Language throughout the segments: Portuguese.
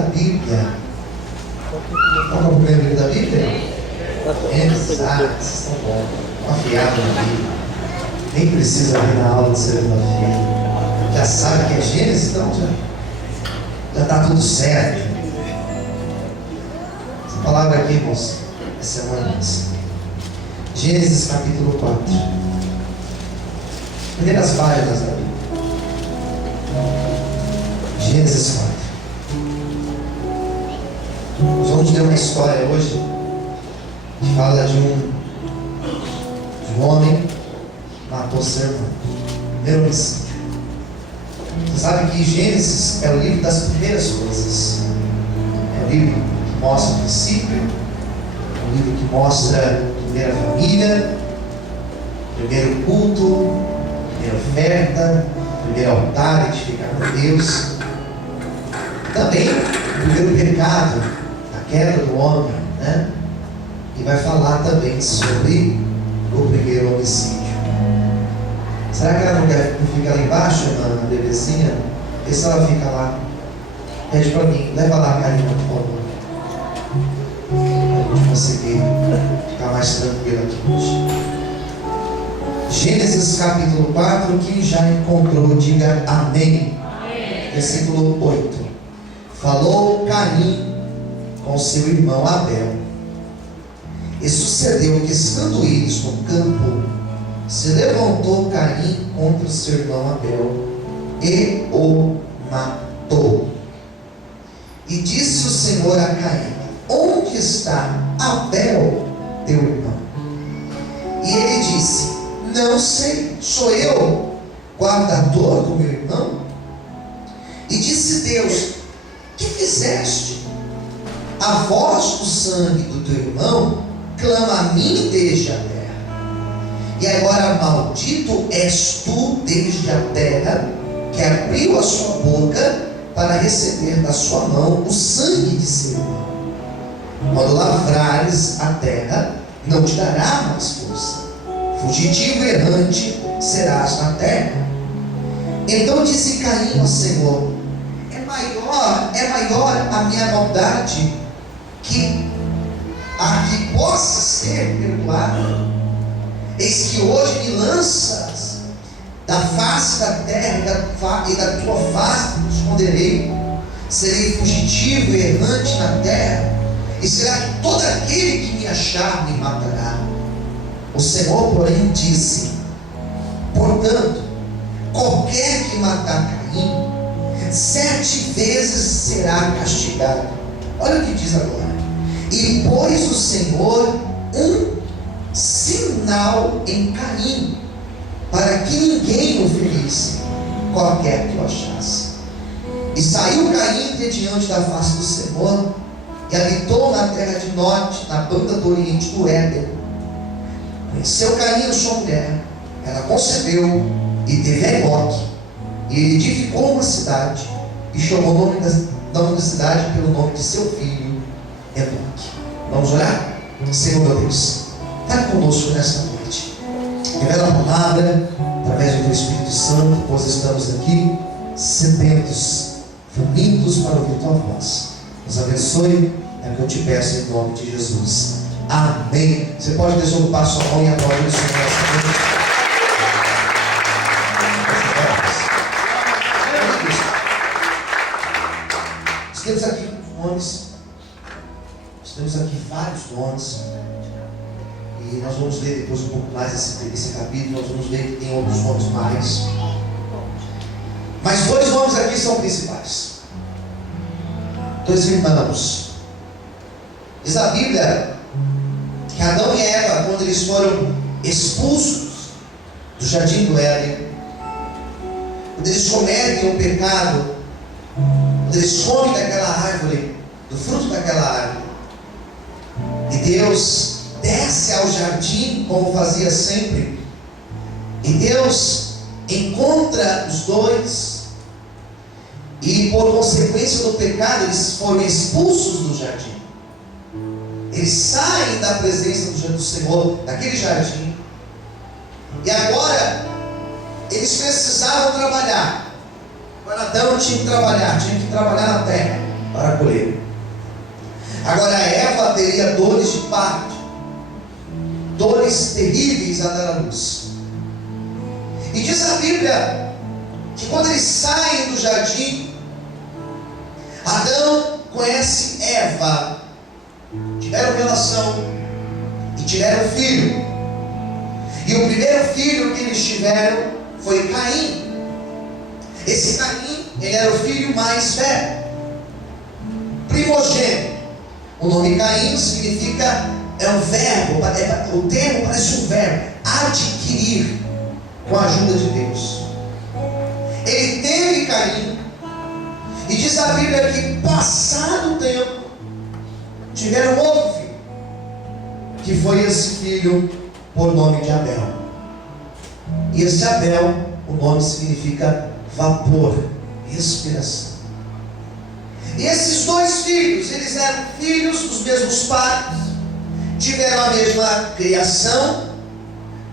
da Bíblia. Qual é o primeiro livro da Bíblia? Gênesis. Ah, vocês estão bons. Afiado na Bíblia. Nem precisa vir na aula de segunda-feira. Já sabe que é Gênesis, então já está tudo certo. Essa palavra aqui, irmãos, é semana. Gênesis capítulo 4. Primeiras páginas da Bíblia. Gênesis 4. Nós vamos ler uma história hoje que fala de um homem que matou seu irmão. Primeiro homicídio. Você sabe que Gênesis é o livro das primeiras coisas. É o livro que mostra o princípio, é o livro que mostra a primeira família, primeiro culto, primeira oferta, primeiro altar edificado por Deus. Também o primeiro pecado, a queda do homem, né? E vai falar também sobre o primeiro homicídio. Será que ela não fica lá embaixo, na bebezinha? Vê se ela fica lá. Pede para mim, leva lá, Karina, por favor. Para a gente conseguir ficar mais tranquilo aqui hoje. Gênesis capítulo 4, quem já encontrou, diga amém. Amém. Versículo 8. Falou Caim com seu irmão Abel. E sucedeu que, estando eles no campo, se levantou Caim contra o seu irmão Abel e o matou. E disse o Senhor a Caim: onde está Abel, teu irmão? E ele disse: não sei, sou eu guardador do meu irmão? E disse Deus: que fizeste? A voz do sangue do teu irmão clama a mim desde a terra. E agora maldito és tu desde a terra, que abriu a sua boca para receber da sua mão o sangue de seu irmão. Quando lavrares a terra, não te dará mais força. Fugitivo e errante serás na terra. Então disse Caim ao Senhor: é maior a minha maldade que a que possa ser perdoada. Eis que hoje me lanças da face da terra e da tua face me esconderei. Serei fugitivo e errante na terra, e será que todo aquele que me achar me matará? O Senhor, porém, disse: portanto, qualquer que matar Caim, 7 vezes será castigado. Olha o que diz agora: e pôs o Senhor um sinal em Caim, para que ninguém o ferisse, qualquer que o achasse. E saiu Caim de diante da face do Senhor, e habitou na terra de norte, na banda do oriente do Éden. Conheceu Caim a sua mulher, ela concebeu e teve a Enoque, e ele edificou uma cidade, e chamou o nome da cidade pelo nome de seu filho Enoque. Vamos orar? Senhor meu Deus, está conosco nesta noite. Revela a palavra através do teu Espírito Santo, pois estamos aqui sedentos, famintos para ouvir tua voz. Nos abençoe, é o que eu te peço em nome de Jesus. Amém. Você pode desocupar sua mão e aplaudir o Senhor nessa noite. Temos aqui nomes, temos aqui vários nomes, e nós vamos ler depois um pouco mais esse capítulo. Nós vamos ver que tem outros nomes mais, mas 2 nomes aqui são principais, 2 irmãos. Diz a Bíblia que Adão e Eva, quando eles foram expulsos do jardim do Éden, quando eles cometem o pecado, eles comem daquela árvore, do fruto daquela árvore, e Deus desce ao jardim como fazia sempre, e Deus encontra os 2, e por consequência do pecado eles foram expulsos do jardim. Eles saem da presença do Senhor, daquele jardim, e agora eles precisavam trabalhar. Adão tinha que trabalhar na terra. para colher. Agora Eva teria dores de parto, dores terríveis a dar à luz. E diz a Bíblia que quando eles saem do jardim, Adão conhece Eva, tiveram relação e tiveram filho. E o primeiro filho que eles tiveram foi Caim. Esse Caim, ele era o filho mais velho, primogênito. O nome Caim significa, é um verbo, o termo parece um verbo, adquirir, com a ajuda de Deus. Ele teve Caim, e diz a Bíblia que passado o tempo, tiveram outro filho, que foi esse filho por nome de Abel. E esse Abel, o nome significa vapor, respiração. E esses dois filhos, eles eram filhos dos mesmos pais, tiveram a mesma criação,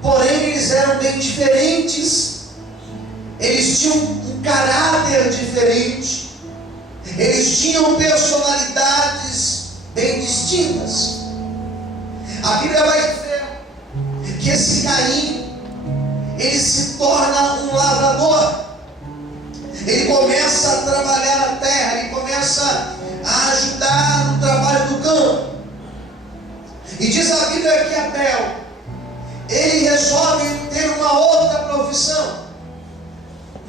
porém eles eram bem diferentes. Eles tinham um caráter diferente, eles tinham personalidades bem distintas. A Bíblia vai dizer que esse Caim, ele se torna um lavrador. Ele começa a trabalhar a terra, ele começa a ajudar no trabalho do campo. E diz a Bíblia que Abel, ele resolve ter uma outra profissão.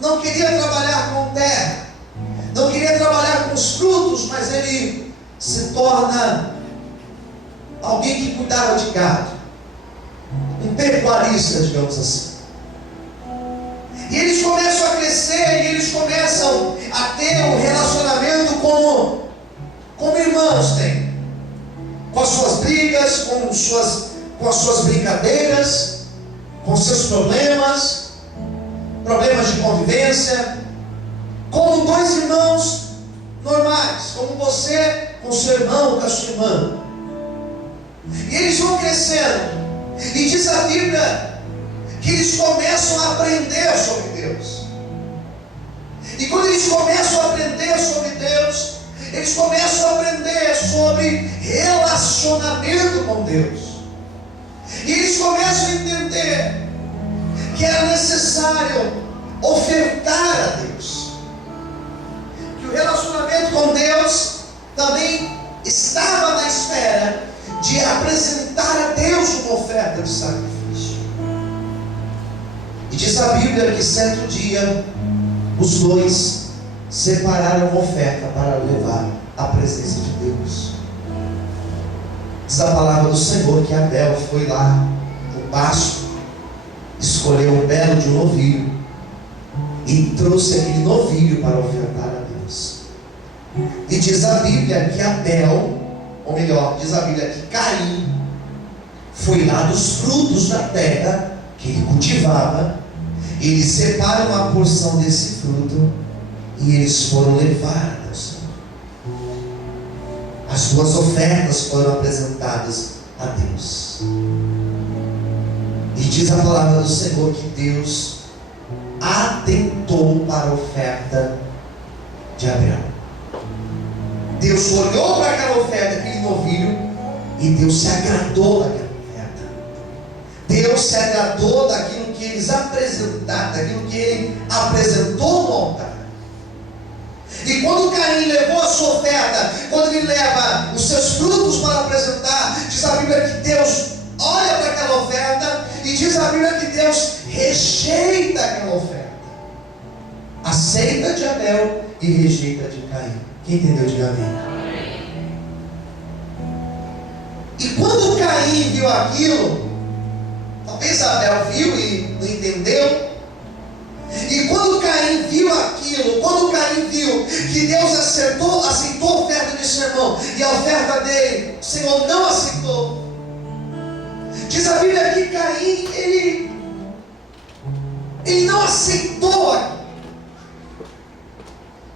Não queria trabalhar com terra, não queria trabalhar com os frutos, mas ele se torna alguém que cuidava de gado, um pecuarista, digamos assim. E eles começam a crescer, e eles começam a ter um relacionamento como irmãos têm, com as suas brigas, com as suas brincadeiras, com seus problemas de convivência, como dois irmãos normais, como você com seu irmão, com a sua irmã. E eles vão crescendo, e diz a Bíblia que eles começam a aprender sobre Deus. E quando eles começam a aprender sobre Deus, eles começam a aprender sobre relacionamento com Deus. E eles começam a entender que era necessário ofertar a Deus, que o relacionamento com Deus também estava na esfera de apresentar a Deus uma oferta de sacrifício. E diz a Bíblia que certo dia os dois separaram uma oferta para levar à presença de Deus. Diz a palavra do Senhor que Abel foi lá no pasto, escolheu um belo de um novilho e trouxe aquele novilho para ofertar a Deus. E diz a Bíblia que Abel, ou melhor, diz a Bíblia que Caim foi lá dos frutos da terra que ele cultivava. Ele separa uma porção desse fruto e eles foram levar a Deus. As suas ofertas foram apresentadas a Deus. E diz a palavra do Senhor que Deus atentou para a oferta de Abel. Deus olhou para aquela oferta, aquele novilho, e Deus se agradou daquela oferta. Deus se agradou daquilo que eles apresentaram, daquilo que ele apresentou no altar. E quando Caim levou a sua oferta, quando ele leva os seus frutos para apresentar, diz a Bíblia que Deus olha para aquela oferta e diz a Bíblia que Deus rejeita aquela oferta. Aceita de Abel e rejeita de Caim. Quem entendeu, diga amém. E quando Caim viu aquilo, talvez Abel viu e não entendeu. E quando Caim viu aquilo, quando Caim viu que Deus aceitou a oferta de seu irmão, e a oferta dele, o Senhor não aceitou, diz a Bíblia que Caim, ele não aceitou aquilo.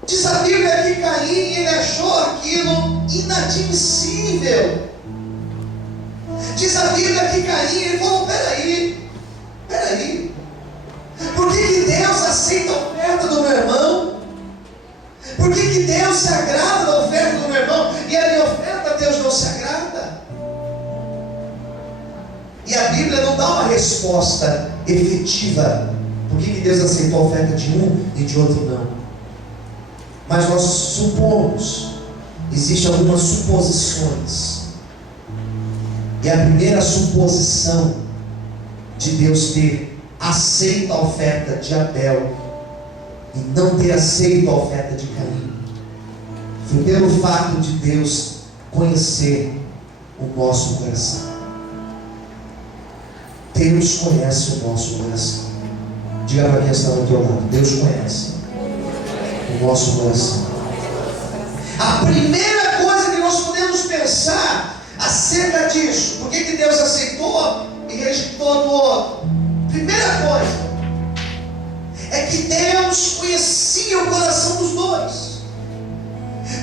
Diz a Bíblia que Caim, ele achou aquilo inadmissível. Diz a Bíblia que Caim, ele falou, peraí, por que Deus aceita a oferta do meu irmão? Por que Deus se agrada da oferta do meu irmão e a minha oferta Deus não se agrada? E a Bíblia não dá uma resposta efetiva. Por que Deus aceitou a oferta de um e de outro não? Mas nós supomos, existem algumas suposições. E a primeira suposição de Deus ter aceito a oferta de Abel e não ter aceito a oferta de Caim foi pelo fato de Deus conhecer o nosso coração. Deus conhece o nosso coração. Diga para quem está do teu lado: Deus conhece o nosso coração. A primeira coisa que nós podemos pensar acerca disso, por que Deus aceitou e rejeitou do outro? Primeira coisa é que Deus conhecia o coração dos dois.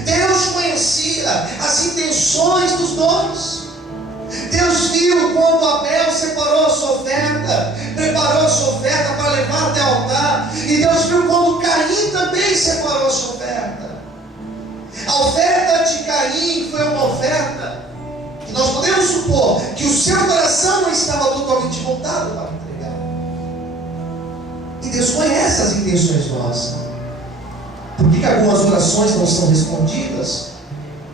Deus conhecia as intenções dos dois. Deus viu quando Abel separou a sua oferta, preparou a sua oferta para levar até o altar. E Deus viu quando Caim também separou a sua oferta. A oferta de Caim foi uma oferta que nós podemos supor que o seu coração não estava totalmente voltado para entregar. E Deus conhece as intenções nossas. Por que algumas orações não são respondidas?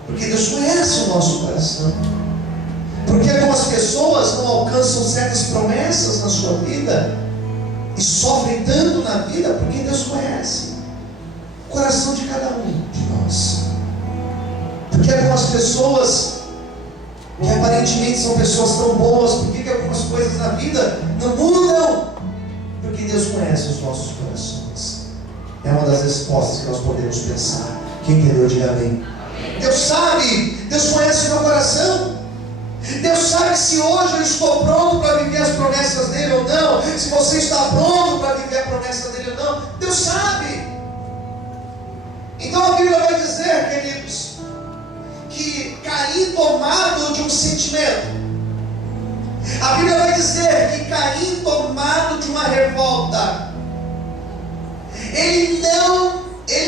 Porque Deus conhece o nosso coração. Porque algumas pessoas não alcançam certas promessas na sua vida e sofrem tanto na vida, porque Deus conhece o coração de cada um de nós. Porque algumas pessoas que aparentemente são pessoas tão boas, por que algumas coisas na vida não mudam? Porque Deus conhece os nossos corações. É uma das respostas que nós podemos pensar. Quem entendeu, diga amém. Deus sabe, Deus conhece o meu coração. Deus sabe se hoje eu estou pronto para viver as promessas dele ou não. Se você está pronto para viver a promessa dele ou não. Deus sabe. Então a Bíblia vai dizer, queridos, que Caim, tomado de um sentimento, a Bíblia vai dizer que Caim, tomado de uma revolta, ele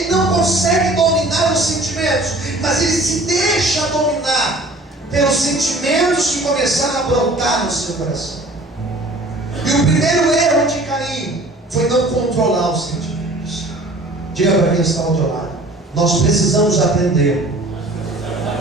não consegue dominar os sentimentos, mas ele se deixa dominar pelos sentimentos que começaram a brotar no seu coração. E o primeiro erro de Caim foi não controlar os sentimentos. Diga para quem está ao teu lado: nós precisamos aprender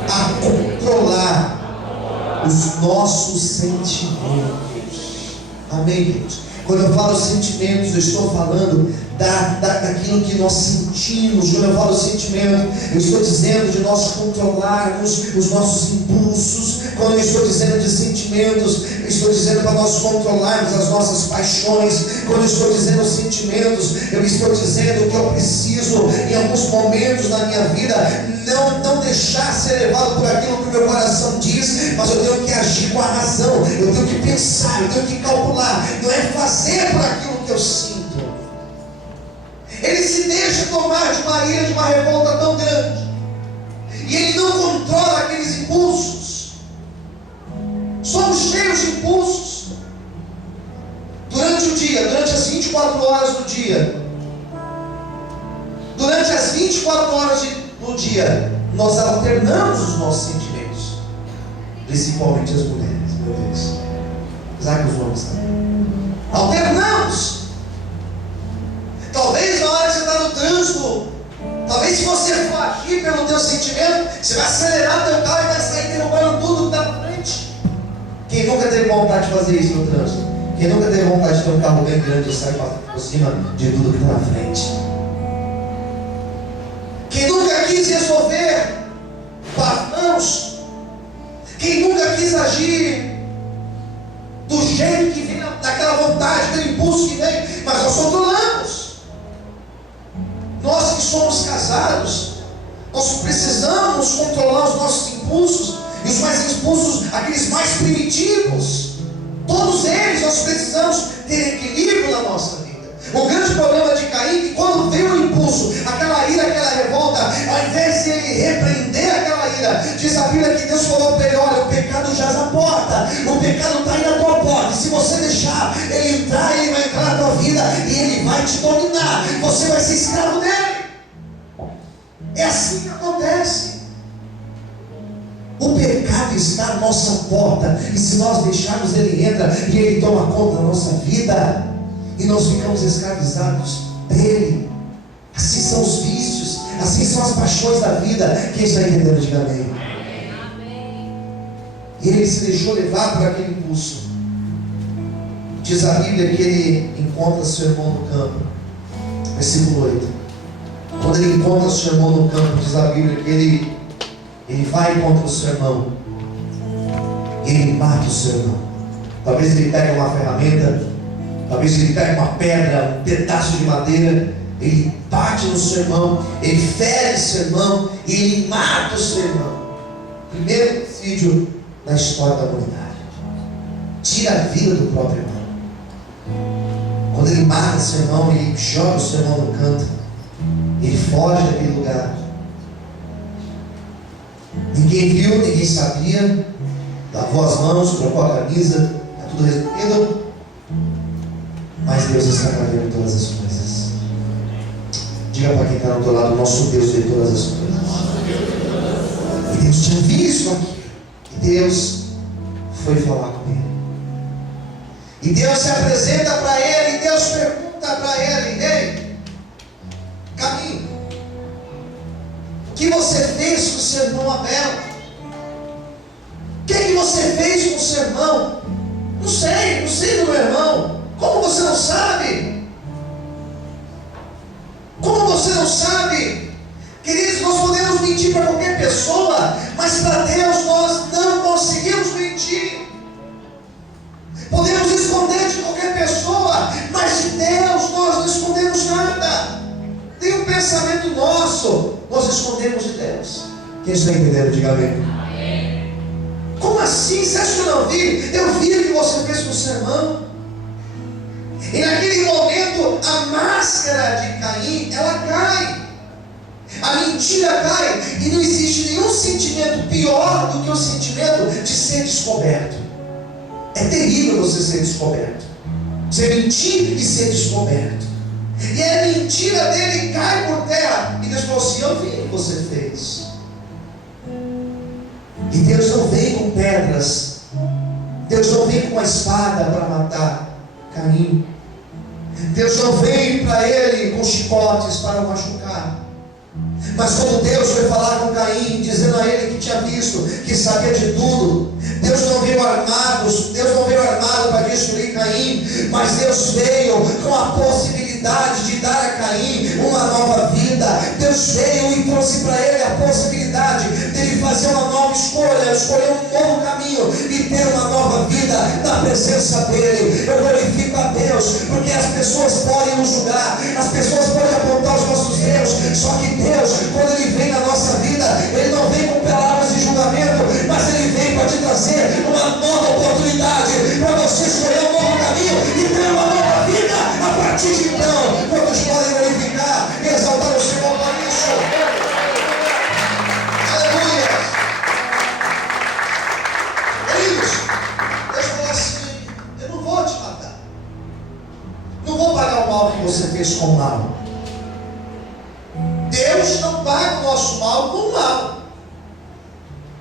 a controlar os nossos sentimentos. Amém, queridos? Quando eu falo sentimentos, eu estou falando daquilo que nós sentimos. Quando eu falo sentimento, eu estou dizendo de nós controlarmos os nossos impulsos. Quando eu estou dizendo de sentimentos, eu estou dizendo para nós controlarmos as nossas paixões. Quando eu estou dizendo sentimentos, eu estou dizendo que eu preciso, em alguns momentos da minha vida, não deixar ser levado por aquilo que o meu coração diz, mas eu tenho que agir com a razão, eu tenho que pensar, eu tenho que calcular, não é fazer por aquilo que eu sinto. Ele se deixa tomar de uma ira, de uma revolta tão grande, e ele não controla aqueles impulsos. Somos cheios de impulsos durante o dia, durante as 24 horas do dia. Durante as 24 horas do dia, nós alternamos os nossos sentimentos, principalmente as mulheres, meu Deus. Apesar que os homens também alternamos. Talvez na hora que você está no trânsito, talvez se você for agir pelo teu sentimento, você vai acelerar teu carro e vai sair derrubando tudo que está na frente. Quem nunca teve vontade de fazer isso no trânsito? Quem nunca teve vontade de ter um carro bem grande e sair por cima de tudo que está na frente? Quem nunca quis resolver com as mãos? Quem nunca quis agir do jeito que vem, daquela vontade, daquele impulso que vem? Mas nós controlamos. Nós que somos casados, nós precisamos controlar os nossos impulsos, e os mais impulsos, aqueles mais primitivos, todos eles nós precisamos ter equilíbrio na nossa vida. O grande problema de Caim é que quando veio o impulso, aquela ira, aquela revolta, ao invés de ele repreender aquela ira, diz a Bíblia que Deus falou para ele: olha, o pecado jaz na porta, o pecado está aí na tua porta, e se você deixar ele entrar, ele vai entrar na tua vida, e ele vai te dominar, você vai ser escravo dele. É assim que acontece. O pecado está à nossa porta, e se nós deixarmos, ele entra e ele toma conta da nossa vida, e nós ficamos escravizados dele. Assim são os vícios, assim são as paixões da vida. Quem está entendendo, diga amém. E ele se deixou levar por aquele impulso. Diz a Bíblia que ele encontra seu irmão no campo. Versículo 8. Quando ele encontra seu irmão no campo, diz a Bíblia que ele vai contra o seu irmão. E ele mata o seu irmão. Talvez ele pegue uma ferramenta, talvez ele pegue uma pedra, um pedaço de madeira. Ele bate no seu irmão, ele fere seu irmão e ele mata o seu irmão. Primeiro homicídio na história da humanidade. Tira a vida do próprio irmão. Quando ele mata seu irmão, ele joga o seu irmão no canto. Ele foge daquele lugar. Ninguém viu, ninguém sabia. Lavou as mãos, trocou a camisa, está tudo resolvido. Mas Deus está vendo todas as coisas. Diga para quem está ao teu lado: nosso Deus vê todas as coisas. E Deus tinha visto aquilo. E Deus foi falar com ele. E Deus se apresenta para ele. E Deus pergunta para ele: ei, Caim, o que você fez com o seu irmão Abel? O que você fez com o seu irmão? Não sei do meu irmão. Como você não sabe? Como você não sabe? Queridos, nós podemos mentir para qualquer pessoa, mas para Deus nós não conseguimos mentir. Podemos esconder de qualquer pessoa, mas de Deus nós não escondemos nada. Tem um pensamento nosso, nós escondemos de Deus. Quem está entendendo, diga amém. Como assim? Você acha que eu não vi? Eu vi o que você fez com o seu irmão. E naquele momento a máscara de Caim, ela cai. A mentira cai. E não existe nenhum sentimento pior do que o sentimento de ser descoberto. É terrível você ser descoberto. Você mentir e ser descoberto. E a mentira dele cai por terra. E Deus falou assim: eu vi o que você fez. E Deus não vem com pedras. Deus não vem com uma espada para matar Caim. Deus não veio para ele com chicotes para o machucar. Mas quando Deus foi falar com Caim, dizendo a ele que tinha visto, que sabia de tudo, Deus não veio armado para destruir Caim, mas Deus veio com a possibilidade de dar a Caim uma nova vida. Deus veio e trouxe para ele a possibilidade dele fazer uma nova escolha, escolher um novo caminho e ter uma nova vida na presença dele. Eu glorifico a Deus, porque as pessoas podem nos julgar, as pessoas podem apontar os nossos erros, só que Deus, quando ele vem na nossa vida, ele não vem com palavras de julgamento, mas ele vem para te trazer uma nova oportunidade, para você escolher um novo caminho e ter uma nova vida. A partir de então, quantos podem glorificar e exaltar o Senhor por isso? Aleluia! Queridos, Deus falou assim: eu não vou te matar, não vou pagar o mal que você fez com o mal. Deus não paga o nosso mal com o mal.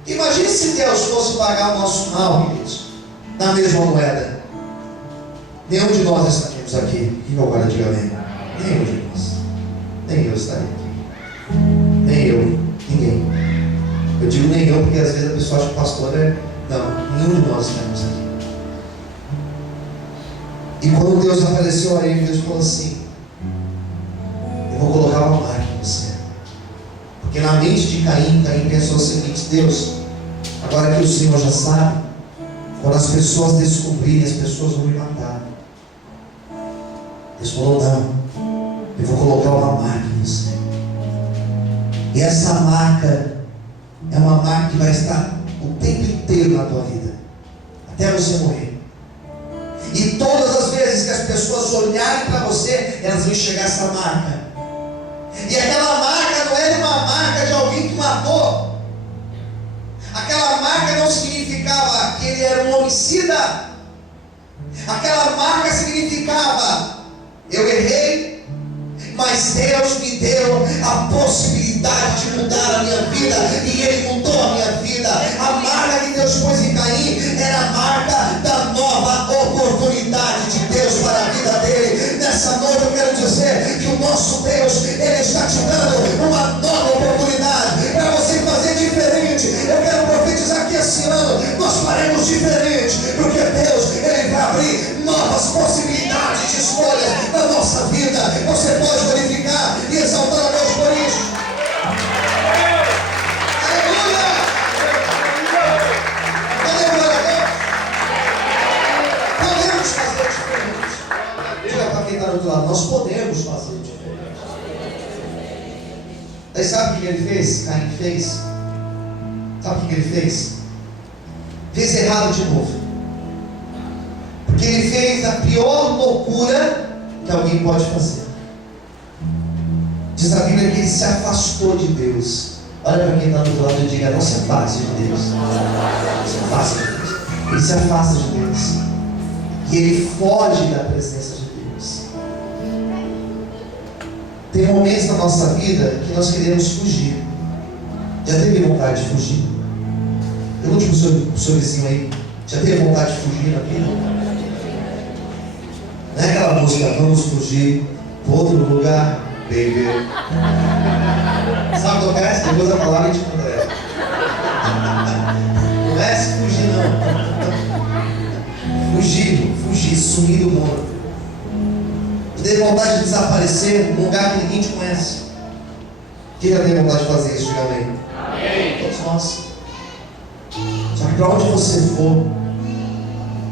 Imagine se Deus fosse pagar o nosso mal, queridos, na mesma moeda. Nenhum de nós estaríamos aqui. Que agora diga amém. Nenhum de nós. Nem eu estaria aqui. Nem eu. Ninguém. Eu digo nem eu porque às vezes a pessoa acha que o pastor é... Não, nenhum de nós estaríamos aqui. E quando Deus apareceu a ele, Deus falou assim: eu vou colocar uma marca em você. Porque na mente de Caim pensou o seguinte: Deus, agora que o Senhor já sabe, quando as pessoas descobrirem, as pessoas vão me matar. Deus falou: não, eu vou colocar uma marca em você. E essa marca é uma marca que vai estar o tempo inteiro na tua vida, até você morrer. E todas as vezes que as pessoas olharem para você, elas vão enxergar essa marca. E aquela marca não era uma marca de alguém que matou. Aquela marca não significava que ele era um homicida. Aquela marca significava: eu errei, mas mas Deus me deu a possibilidade de mudar a minha vida, e Ele mudou a minha vida. A marca que Deus pôs em Caim era a marca da nova oportunidade de Deus para a vida dele. Nessa noite eu quero dizer que o nosso Deus, Ele está te dando uma nova oportunidade para você fazer diferente. Eu quero profetizar que esse ano nós faremos diferente, porque Deus, Ele vai abrir novas possibilidades de escolhas na nossa vida. Você pode glorificar e exaltar a Deus por isso. Aleluia! Podemos fazer diferente. Diga para quem está do outro lado, nós podemos fazer diferente. Aí sabe o que ele fez? Caim fez. Sabe o que ele fez? Fez errado de novo. Porque ele fez a pior loucura que alguém pode fazer. Diz a Bíblia que ele se afastou de Deus. Olha para quem está do outro lado e diga: não se afaste de Deus. Não se afaste de Deus. Ele se afasta de Deus. E ele foge da presença de Deus. Tem momentos na nossa vida que nós queremos fugir. Já teve vontade de fugir? Pergunte para o seu vizinho aí: já teve vontade de fugir na vida? Não é aquela música, vamos fugir para outro lugar, baby. Sabe tocar essa? Depois da palavra a gente conta ela. Não é se fugir não. Fugir, sumir do mundo. Ter vontade de desaparecer num lugar que ninguém te conhece. Quem já tem vontade de fazer isso? Diga amém. Amém. Todos nós. Só que para onde você for,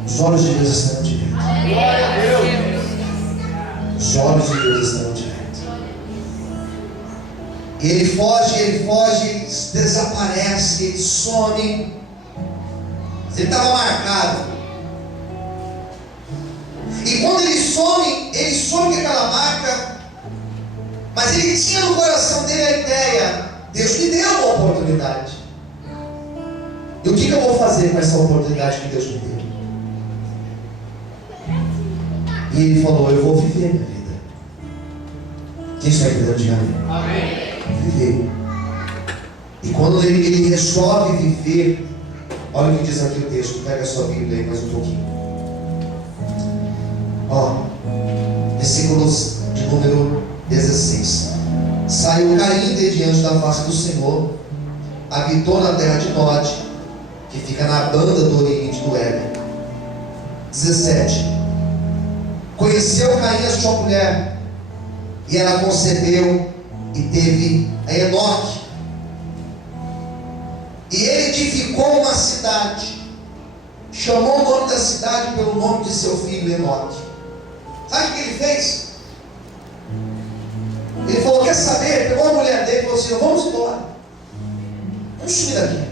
os olhos de Deus estarão te vendo. Glória a Deus. Os olhos de Deus estarão te vendo. E ele foge, desaparece, ele some. Ele estava marcado. E quando ele some com aquela marca. Mas ele tinha no coração dele a ideia: Deus me deu uma oportunidade. E o que eu vou fazer com essa oportunidade que Deus me deu? E ele falou: eu vou viver minha vida. Quem está entendendo? Diga amém. Viver. E quando ele resolve viver, olha o que diz aqui o texto. Pega a sua Bíblia aí mais um pouquinho. Ó, versículos de número 16. Saiu Caim de diante da face do Senhor, habitou na terra de Nod, que fica na banda do oriente do Éden. 17. Conheceu Caim a sua mulher, e ela concebeu e teve a Enoque. E ele edificou uma cidade, chamou o nome da cidade pelo nome de seu filho Enoque. Sabe o que ele fez? Ele falou: quer saber? Pegou a mulher dele e falou assim: vamos embora, vamos sumir daqui.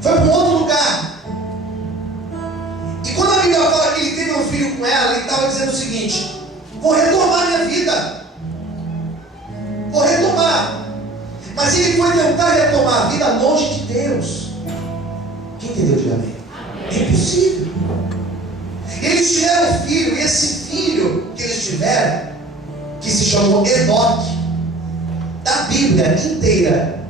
Foi para um outro lugar. E quando a Bíblia fala que ele teve um filho com ela, ele estava dizendo o seguinte: vou retomar minha vida. Vou retomar. Mas ele foi tentar retomar a vida longe de Deus. Quem entendeu? Diga amém. É impossível. Eles tiveram um filho, e esse filho que eles tiveram, que se chamou Enoque, da Bíblia inteira,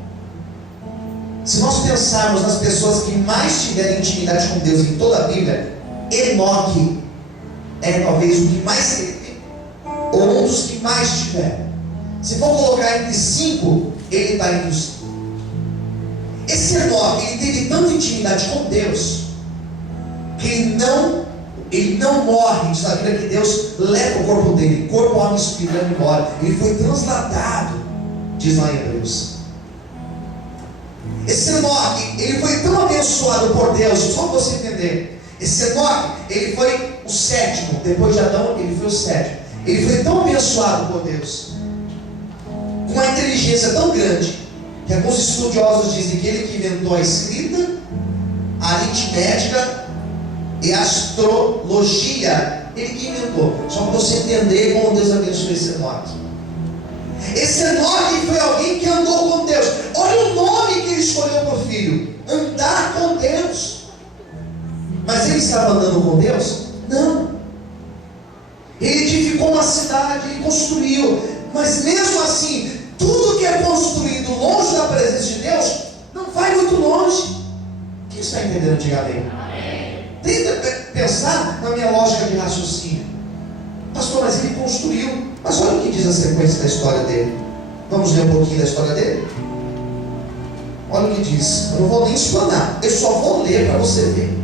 se nós pensarmos nas pessoas que mais tiveram intimidade com Deus em toda a Bíblia, Enoque é talvez o que mais teve, ou um dos que mais tiveram. Se for colocar entre 5, ele está entre os 5. Esse Enoque, ele teve tanta intimidade com Deus, que ele não morre. Diz a Bíblia que Deus leva o corpo dele, corpo, alma e espírito, leva embora. Ele foi transladado, diz lá em Hebreus. Esse Enoque, ele foi tão abençoado por Deus, só para você entender. Esse Enoque, ele foi o 7º, depois de Adão, ele foi o 7º. Ele foi tão abençoado por Deus, com uma inteligência tão grande, que alguns estudiosos dizem que ele que inventou a escrita, a aritmética e a astrologia. Ele que inventou, só para você entender como Deus abençoou esse Enoque. Esse Enoque foi alguém que andou com Deus. Olha o nome que ele escolheu para o filho: andar com Deus. Mas ele estava andando com Deus? Não. Ele edificou uma cidade e construiu. Mas mesmo assim, tudo que é construído longe da presença de Deus, não vai muito longe. Quem está entendendo? Diga amém. Tenta pensar na minha lógica de raciocínio. Pastor, mas ele construiu. Mas olha o que diz a sequência da história dele. Vamos ler um pouquinho da história dele? Olha o que diz. Eu não vou nem explanar, eu só vou ler para você ver.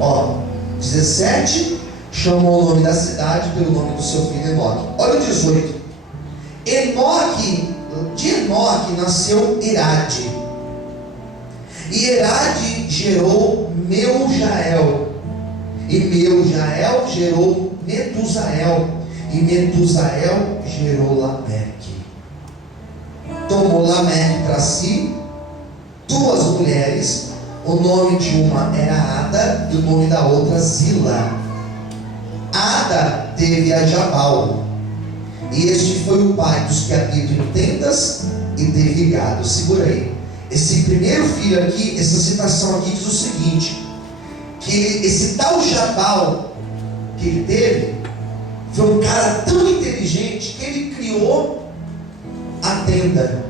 Ó, 17. Chamou o nome da cidade pelo nome do seu filho Enoque. Olha o 18. De Enoque nasceu Irade. E Irade gerou Meujael. E Meujael gerou Metusael. E Metusael gerou Lameque. Tomou Lameque para si 2 mulheres. O nome de uma era Ada e o nome da outra Zila. Ada teve a Jabal. E este foi o pai dos que habitam em tendas e teve gado. Segura aí. Esse primeiro filho aqui, essa citação aqui diz o seguinte: que esse tal Jabal que ele teve foi um cara tão inteligente que ele criou a tenda.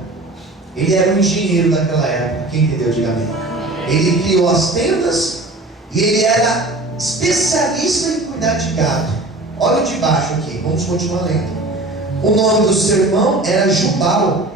Ele era um engenheiro daquela época. Quem entendeu? Diga amém. Ele criou as tendas e ele era especialista em cuidar de gado. Olha o de baixo aqui, vamos continuar lendo. O nome do seu irmão era Jubal.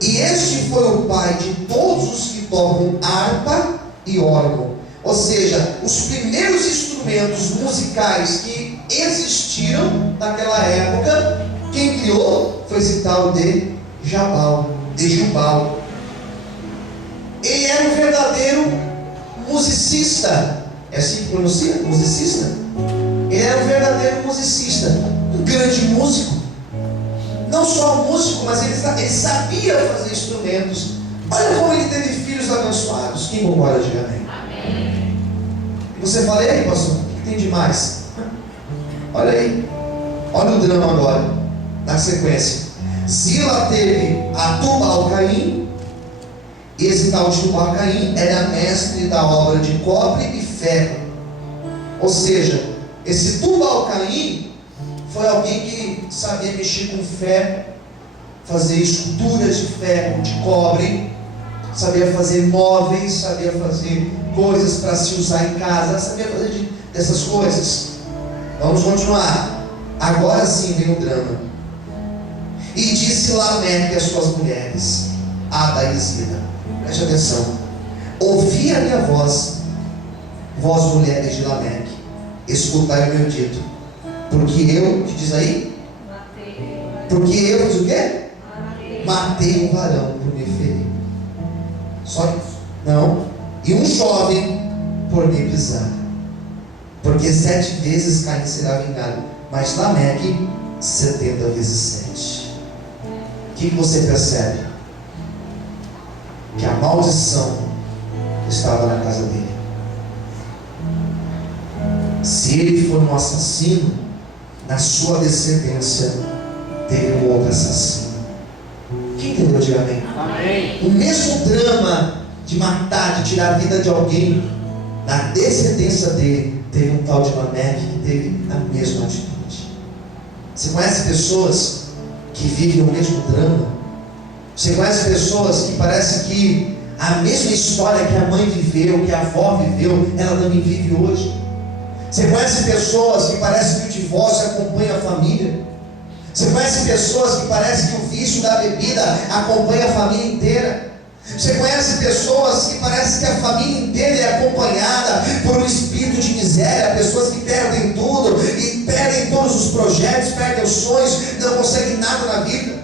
E este foi o pai de todos os que tocam harpa e órgão. Ou seja, os primeiros instrumentos musicais que existiram naquela época, quem criou foi esse tal de Jubal. Ele era um verdadeiro musicista. É assim que pronuncia? Musicista? Ele era um verdadeiro musicista, um grande músico. Não só músico, mas ele sabia fazer instrumentos. Olha como ele teve filhos abençoados. Quem concorda, diga amém. E você fala, e aí, pastor, o que tem de mais? Olha aí, olha o drama agora, na sequência. Zila teve a Tubal-Caim. E esse tal de Tubal-Caim era mestre da obra de cobre e ferro. Ou seja, esse Tubal-Caim foi alguém que sabia mexer com ferro, fazer esculturas de ferro, de cobre, sabia fazer móveis, sabia fazer coisas para se usar em casa, sabia fazer dessas coisas. Vamos continuar. Agora sim vem o drama. E disse Lameque às suas mulheres, Ada e Zila: preste atenção, ouvi a minha voz, vós mulheres de Lameque, escutai o meu dito, porque eu, que diz aí? Porque eu fiz o quê? Matei um varão por me ferir. Só isso? Não. E um jovem por me pisar. Porque 7 vezes Caim será vingado, mas Lameque 70 vezes 7. O que você percebe? Que a maldição estava na casa dele. Se ele for um assassino, na sua descendência teve um outro assassino. Quem entendeu? Diga amém. Amém. O mesmo drama de matar, de tirar a vida de alguém, na descendência dele teve um tal de Lameque que teve a mesma atitude. Você conhece pessoas que vivem o mesmo drama? Você conhece pessoas que parece que a mesma história que a mãe viveu, que a avó viveu, ela também vive hoje? Você conhece pessoas que parece que o divórcio acompanha a família? Você conhece pessoas que parece que o vício da bebida acompanha a família inteira? Você conhece pessoas que parece que a família inteira é acompanhada por um espírito de miséria, pessoas que perdem tudo e perdem todos os projetos, perdem os sonhos, não conseguem nada na vida.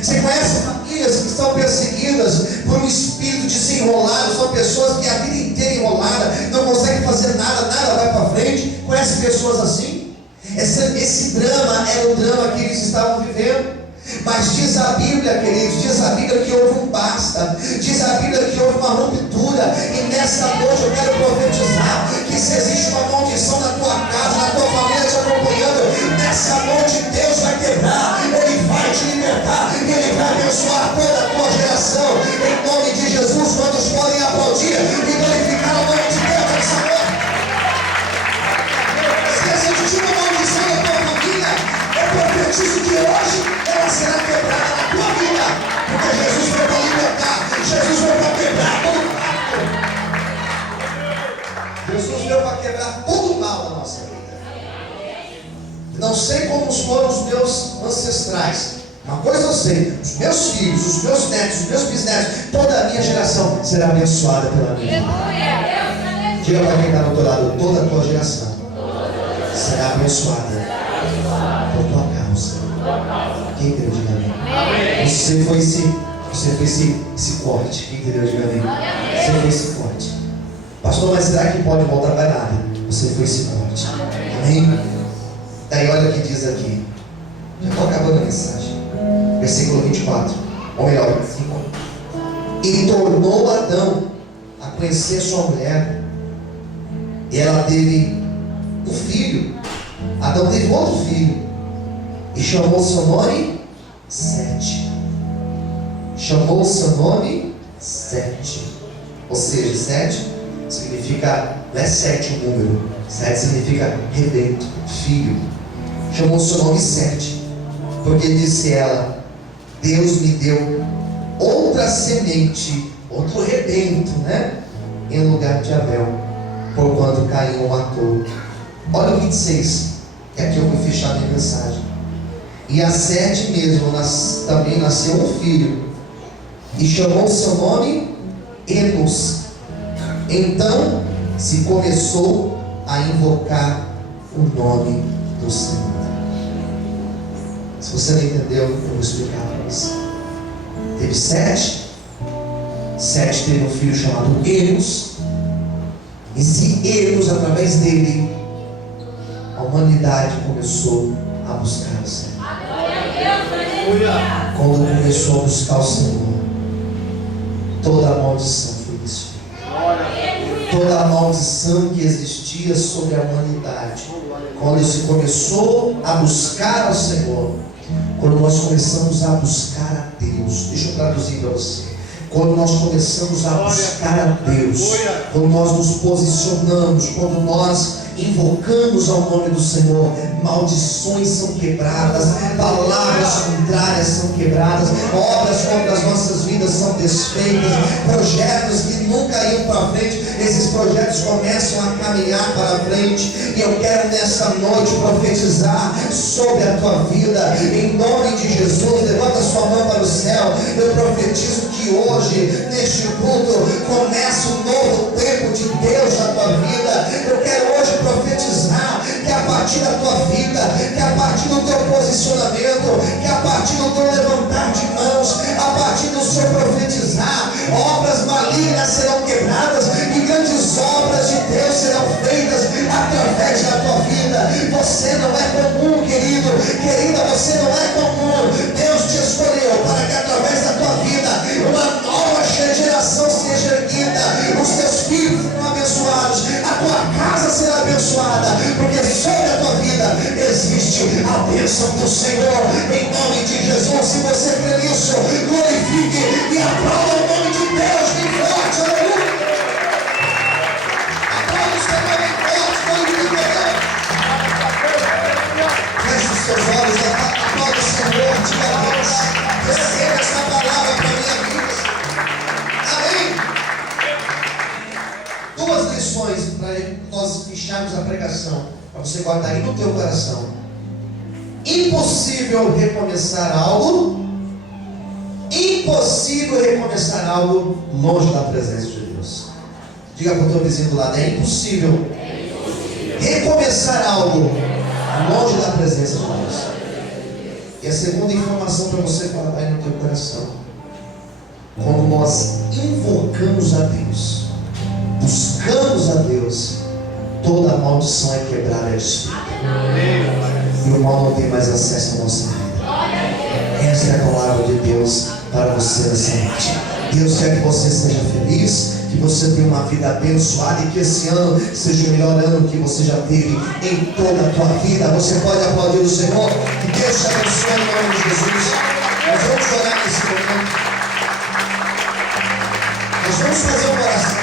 Você conhece famílias que estão perseguidas por um espírito desenrolado, são pessoas que a vida inteira enrolada, não conseguem fazer nada, nada vai para frente. Conhece pessoas assim? Esse drama era o drama que eles estavam vivendo. Mas diz a Bíblia, queridos, diz a Bíblia que houve um basta, diz a Bíblia que houve uma ruptura. E nessa noite eu quero profetizar que se existe uma maldição na tua casa, na tua família te acompanhando, nessa noite Deus vai quebrar, Ele vai te libertar, Ele vai abençoar toda a tua geração, em nome de Jesus. Quantos podem aplaudir e glorificar o nome de Deus nessa noite? Se existe uma maldição na tua família, não sei como foram os meus ancestrais. Uma coisa eu sei, os meus filhos, os meus netos, os meus bisnetos, toda a minha geração será abençoada pela minha vida. Diga para quem está no outro lado, toda a tua geração será abençoada por tua causa. Quem entendeu? Diga amém. Você foi esse corte. Quem entendeu? Diga amém. Você foi esse corte. Pastor, mas será que pode voltar para nada? Você foi esse corte. Amém? Daí olha o que diz aqui. Já estou acabando a mensagem. Versículo 24. Ou melhor, 25. E tornou Adão a conhecer sua mulher. E ela teve um filho. Adão teve outro filho. E chamou seu nome Sete. Chamou seu nome Sete. Ou seja, Sete significa, não é sete o número. Sete significa rebento, filho. Chamou seu nome Sete. Porque disse ela: Deus me deu outra semente, outro rebento, né? Em lugar de Abel, porquanto Caim o matou. Olha o 26, que aqui eu vou fechar minha mensagem. E a Sete mesmo também nasceu um filho, e chamou seu nome Enos. Então se começou a invocar o nome do Senhor. Se você não entendeu, eu vou explicar para você. Teve Sete teve um filho chamado Enos. Esse Enos, através dele, a humanidade começou a buscar o Senhor. Quando começou a buscar o Senhor, toda a maldição foi desfeita. Toda a maldição que existia sobre a humanidade, quando se começou a buscar ao Senhor, quando nós começamos a buscar a Deus, deixa eu traduzir para você. Quando nós começamos a buscar a Deus, quando nós nos posicionamos, quando nós invocamos ao nome do Senhor, maldições são quebradas, palavras contrárias são quebradas, obras contra as nossas vidas são desfeitas, projetos que nunca iam para frente, esses projetos começam a caminhar para frente. E eu quero nessa noite profetizar sobre a tua vida, em nome de Jesus. Levanta sua mão para o céu. Eu profetizo que hoje, neste culto, começa um novo tempo de Deus na tua vida. Eu quero hoje profetizar que a partir da tua vida, que a partir do teu posicionamento, que a partir do teu levantar de mãos, a partir do seu profetizar, obras malignas serão quebradas e grandes obras de Deus serão feitas através da tua vida. Você não é comum, querido, querida, você não é comum. Deus te escolheu para que através da tua vida uma nova geração seja erguida, os teus filhos serão abençoados, a tua casa será abençoada, porque sobre a tua vida existe a bênção do Senhor, em nome de Jesus. Se você crê nisso, glorifique e aplauda o nome de Deus bem forte, aleluia. Aplauda o Senhor bem forte, glorifique a Deus. Feche os seus olhos, aplauda o Senhor, diga a Deus: receba essa palavra para a minha vida. Amém. Duas lições para nós fecharmos a pregação, para você guardar aí no teu coração. Impossível recomeçar algo. Impossível recomeçar algo longe da presença de Deus. Diga para o teu vizinho do lado: é impossível recomeçar algo longe da presença de Deus. E a segunda informação para você guardar aí no teu coração: quando nós invocamos a Deus, buscamos a Deus, toda a maldição é quebrada, é desfeita. E o mal não tem mais acesso à nossa vida. Essa é a palavra de Deus para você nessa noite. Deus quer que você seja feliz, que você tenha uma vida abençoada e que esse ano seja o melhor ano que você já teve em toda a tua vida. Você pode aplaudir o Senhor. Que Deus te abençoe em nome de Jesus. Nós vamos orar nesse momento. Nós vamos fazer uma oração.